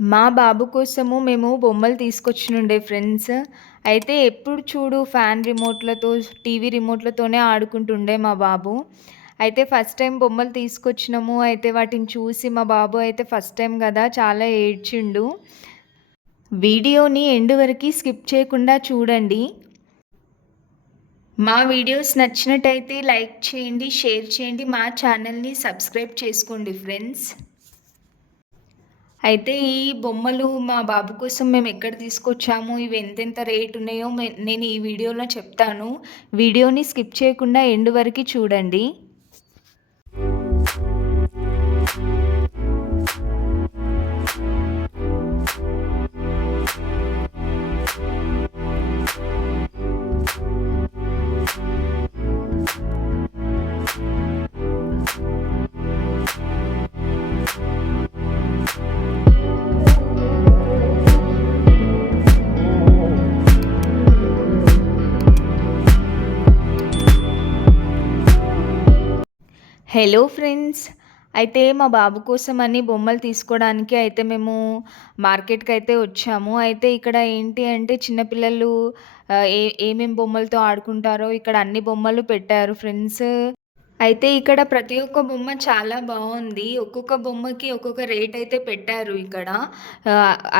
మా బాబు కోసము మేము బొమ్మలు తీసుకొచ్చినుండే ఫ్రెండ్స్. అయితే ఎప్పుడు చూడు ఫ్యాన్ రిమోట్‌లతో, టీవీ రిమోట్‌లతోనే ఆడుకుంటుండే మా బాబు. అయితే ఫస్ట్ టైమ్ బొమ్మలు తీసుకొచ్చినాము. అయితే వాటిని చూసి మా బాబు అయితే ఫస్ట్ టైమ్ గదా! చాలా ఏడ్చిండు. వీడియోని ఎండ్ వరకి స్కిప్ చేయకుండా చూడండి. మా వీడియోస్ నచ్చినట్టయితే లైక్ చేయండి, షేర్ చేయండి. మా ఛానల్‌ని సబ్స్క్రైబ్ చేసుకోండి ఫ్రెండ్స్. అయితే ఈ బొమ్మలు మా బాబు కోసం మేమెక్కడ తీసుకొచ్చాము, ఇవి ఎంతెంత రేటున్నాయో నేను ఈ వీడియోలో చెప్తాను. వీడియోని స్కిప్ చేయకుండా ఎండ్ వరకి చూడండి. Hello friends. అయితే మా బాబు కోసమని బొమ్మలు తీసుకోవడానికి అయితే మేము మార్కెట్‌కైతే వచ్చాము. అయితే ఇక్కడ ఏంటి అంటే చిన్న పిల్లలు ఏమేం బొమ్మలతో ఆడుకుంటారో ఇక్కడ అన్ని బొమ్మలు పెట్టారు ఫ్రెండ్స్. అయితే ఇక్కడ ప్రతి ఒక్క బొమ్మ చాలా బావుంది. ఒక్కొక్క బొమ్మకి ఒక్కొక్క రేట్ అయితే పెట్టారు ఇక్కడ.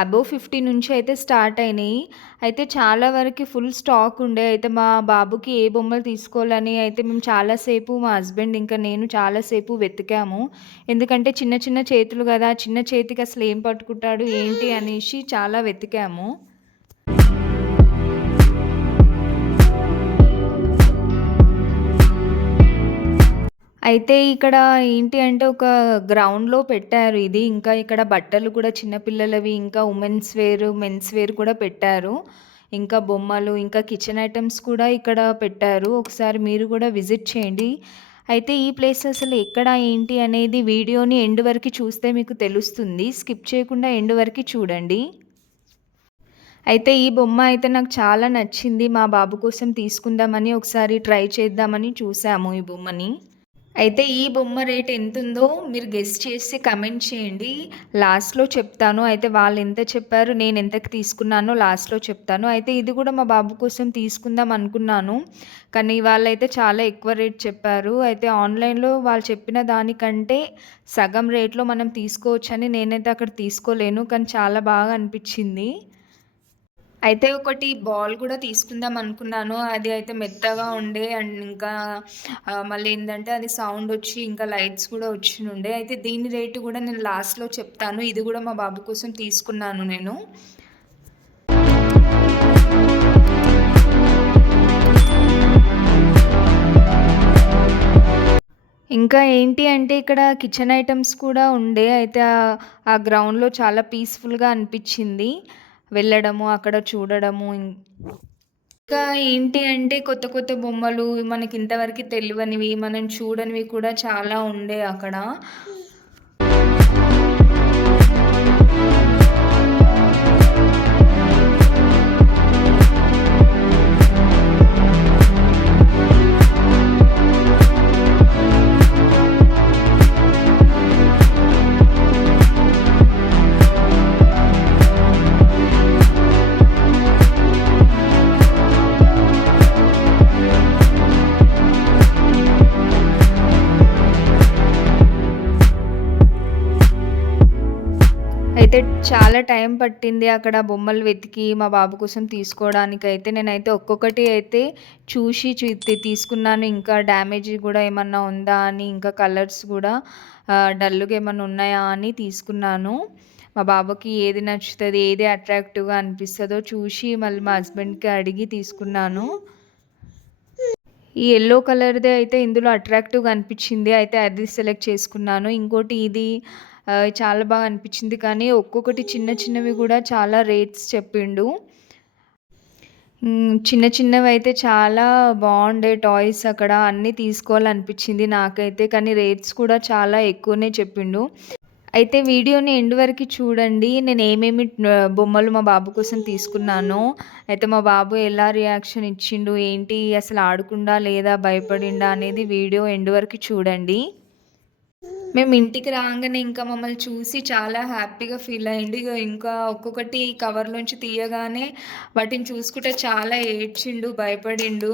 అబోవ్ 50 నుంచి అయితే స్టార్ట్ అయినాయి. అయితే చాలా వరకి ఫుల్ స్టాక్ ఉండే. అయితే మా బాబుకి ఏ బొమ్మలు తీసుకోవాలని అయితే మేము చాలా సేపు మా హస్బెండ్ ఇంకా నేను చాలా సేపు వెతికాము. ఎందుకంటే చిన్న చిన్న చేతులు గదా! చిన్న చేతికి అసలు ఏం పట్టుకుంటాడు ఏంటి అనేసి చాలా వెతికాము. అయితే ఇక్కడ ఏంటి అంటే ఒక గ్రౌండ్‌లో పెట్టారు ఇది. ఇంకా ఇక్కడ బట్టలు కూడా చిన్న పిల్లలవి, ఇంకా వుమెన్స్ వేర్, మెన్స్ వేర్ కూడా పెట్టారు. ఇంకా బొమ్మలు, ఇంకా కిచెన్ ఐటెమ్స్ కూడా ఇక్కడ పెట్టారు. ఒకసారి మీరు కూడా విజిట్ చేయండి. అయితే ఈ ప్లేస్ అసలు ఎక్కడ, ఏంటి అనేది వీడియోని ఎండ్ వరకి చూస్తే మీకు తెలుస్తుంది. స్కిప్ చేయకుండా ఎండ్ వరకి చూడండి. అయితే ఈ బొమ్మ అయితే నాకు చాలా నచ్చింది. మా బాబు కోసం తీసుకుందామని ఒకసారి ట్రై చేద్దామని చూసాము ఈ బొమ్మని. అయితే ఈ బొమ్మ రేట్ ఎంతుందో మీరు గెస్ చేసి కమెంట్ చేయండి. లాస్ట్‌లో చెప్తాను. అయితే వాళ్ళెంత చెప్పారు, నేనెంతకి తీసుకున్నానో లాస్ట్‌లో చెప్తాను. అయితే ఇది కూడా మా బాబు కోసం తీసుకుందాం అనుకున్నాను. కానీ వాళ్ళైతే చాలా ఎక్కువ రేట్ చెప్పారు. అయితే ఆన్‌లైన్‌లో వాళ్ళు చెప్పిన దానికంటే సగం రేట్‌లో మనం తీసుకోవచ్చని నేనైతే అక్కడ తీసుకోలేను. కానీ చాలా బాగా అనిపిచ్చింది. అయితే ఒకటి బాల్ కూడా తీసుకుందాం అనుకున్నాను. అది అయితే మెత్తగా ఉండే అండ్ ఇంకా మళ్ళీ ఏందంటే అది సౌండ్ వచ్చి ఇంకా లైట్స్ కూడా వచ్చినుండే. అయితే దీని రేటు కూడా నేను లాస్ట్‌లో చెప్తాను. ఇది కూడా మా బాబు కోసం తీసుకున్నాను నేను. ఇంకా ఏంటి అంటే ఇక్కడ కిచెన్ ఐటెమ్స్ కూడా ఉండే. అయితే ఆ గ్రౌండ్‌లో చాలా పీస్‌ఫుల్‌గా అనిపిచ్చింది. వెళ్ళడము, అక్కడ చూడడము. ఇంకా ఏంటి అంటే కొత్త కొత్త బొమ్మలు మనకి ఇంతవరకి తెలవనివి, మనం చూడనివి కూడా చాలా ఉండే అక్కడ. అయితే చాలా టైం పట్టింది అక్కడ బొమ్మలు వెతికి మా బాబు కోసం తీసుకోవడానికైతే. నేనైతే ఒక్కొక్కటి అయితే చూసి తీసుకున్నాను. ఇంకా డ్యామేజ్ గూడా ఏమన్నా ఉందా అని, ఇంకా కలర్స్ గూడా డల్‌గా ఏమన్నా ఉన్నాయా అని తీసుకున్నాను. మా బాబుకి ఏది నచ్చుతది, ఏది అట్రాక్టివ్‌గా అనిపిస్తదో చూసి మళ్ళీ మా హస్బెండ్‌కి అడిగి తీసుకున్నాను. ఈ యెల్లో కలర్‌దే అయితే ఇందులో అట్రాక్టివ్‌గా అనిపిచ్చింది. అయితే అది సెలెక్ట్ చేసుకున్నాను. ఇంకోటి ఇది చాలా బాగా అనిపిచ్చింది. కానీ ఒక్కొక్కటి చిన్న చిన్నవి గూడా చాలా రేట్స్ చెప్పిండు. చిన్న చిన్నవైతే చాలా బావుండే టాయ్స్ అక్కడ అన్నీ తీసుకోవాలనిపిచ్చింది నాకైతే. కానీ రేట్స్ కూడా చాలా ఎక్కువనే చెప్పిండు. అయితే వీడియోని ఎండ్ వరకి చూడండి. నేను ఏమేమి బొమ్మలు మా బాబు కోసం తీసుకున్నానో, అయితే మా బాబు ఎలా రియాక్షన్ ఇచ్చిండు, ఏంటి అసలు ఆడుకుండా లేదా భయపడిండా అనేది వీడియో ఎండ్ వరకి చూడండి. మేము ఇంటికి రాంగానే ఇంకా మమ్మల్ని చూసి చాలా హ్యాపీగా ఫీల్ అయ్యిండు. ఇంకా ఒక్కొక్కటి కవర్‌లోంచి తీయగానే వాటిని చూసుకుంటే చాలా ఏడ్చిండు, భయపడిండు.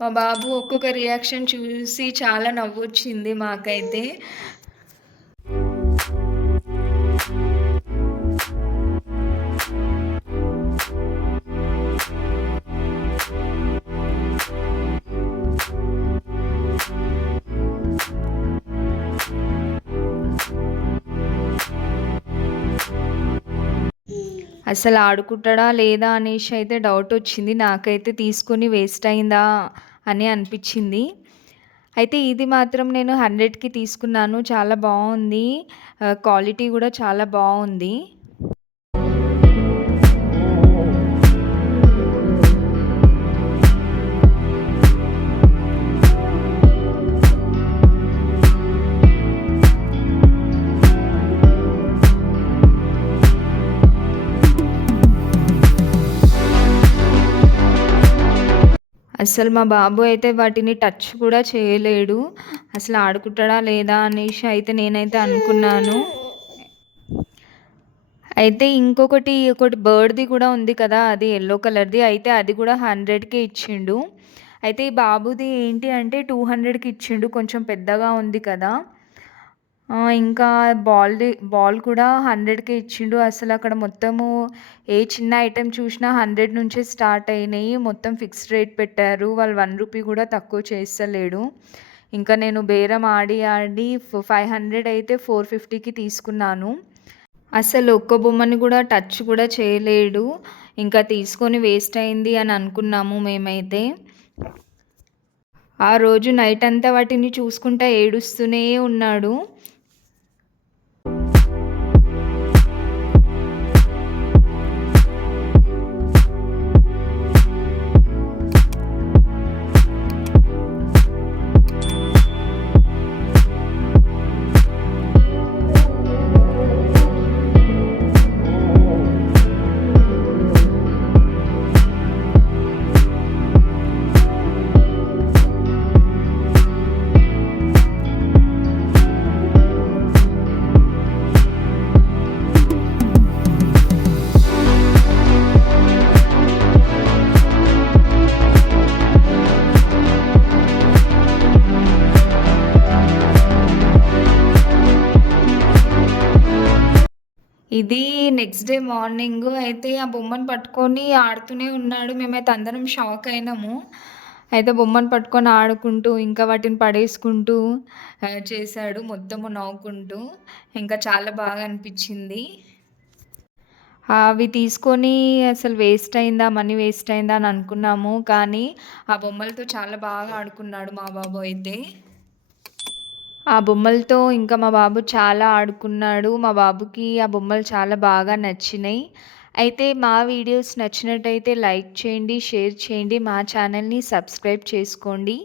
మా బాబు ఒక్కొక్క రియాక్షన్ చూసి చాలా నవ్వొచ్చింది మాకైతే. అసలు ఆడుకుంటాడా లేదా అనేసి అయితే డౌటొచ్చింది. నాకైతే తీసుకొని వేస్ట్ అయిందా అని అనిపిచ్చింది. అయితే ఇది మాత్రం నేను 100కి తీసుకున్నాను. చాలా బావుంది. క్వాలిటీ గూడా చాలా బావుంది. అస్సలు మా బాబు అయితే వాటిని టచ్ కూడా చేయలేడు. అసలు ఆడుకుంటాడా లేదా అనేసి అయితే నేనైతే అనుకున్నాను. అయితే ఒకటి బర్డ్‌ది కూడా ఉంది కదా! అది యెల్లో కలర్‌ది. అయితే అది కూడా 100కే ఇచ్చిండు. అయితే ఈ బాబుది ఏంటి అంటే 200కి ఇచ్చిండు. కొంచెం పెద్దగా ఉంది కదా! ఇంకా బాల్ కూడా 100కే ఇచ్చిండు. అసలక్కడ మొత్తము ఏ చిన్న ఐటెమ్ చూసినా 100 నుంచే స్టార్ట్ అయినయి. మొత్తం ఫిక్స్డ్ రేట్ పెట్టారు. వాళ్ళు రూ. 1 కూడా తక్కువ చేస్తలేడు. ఇంకా నేను బేరం ఆడి 500 అయితే 450కి తీసుకున్నాను. అసలు ఒక్క బొమ్మని కూడా టచ్ కూడా చేయలేడు. ఇంకా తీసుకొని వేస్ట్ అయింది అని అనుకున్నాము మేమైతే. ఆ రోజు నైటంతా వాటిని చూసుకుంటా ఏడుస్తూనే ఉన్నాడు. ఇది నెక్స్ట్ డే మార్నింగు అయితే ఆ బొమ్మను పట్టుకొని ఆడుతూనే ఉన్నాడు. మేమైతే అందరం షాక్ అయినాము. అయితే బొమ్మను పట్టుకొని ఆడుకుంటూ, ఇంకా వాటిని పడేసుకుంటూ చేశాడు మొత్తము నవ్వుకుంటూ. ఇంకా చాలా బాగా అనిపిచ్చింది. అవి తీసుకొని అసలు వేస్ట్ అయిందా? మనీ వేస్ట్ అయిందా? అని అనుకున్నాము. కానీ ఆ బొమ్మలతో చాలా బాగా ఆడుకున్నాడు మా బాబు అయితే. ఆ బొమ్మలతో ఇంకా మా బాబు చాలా ఆడుకున్నాడు. మా బాబుకి ఆ బొమ్మలు చాలా బాగా నచ్చినాయి. అయితే మా వీడియోస్ నచ్చినట్టయితే లైక్ చేయండి, షేర్ చేయండి. మా ఛానల్‌ని సబ్స్క్రైబ్ చేసుకోండి.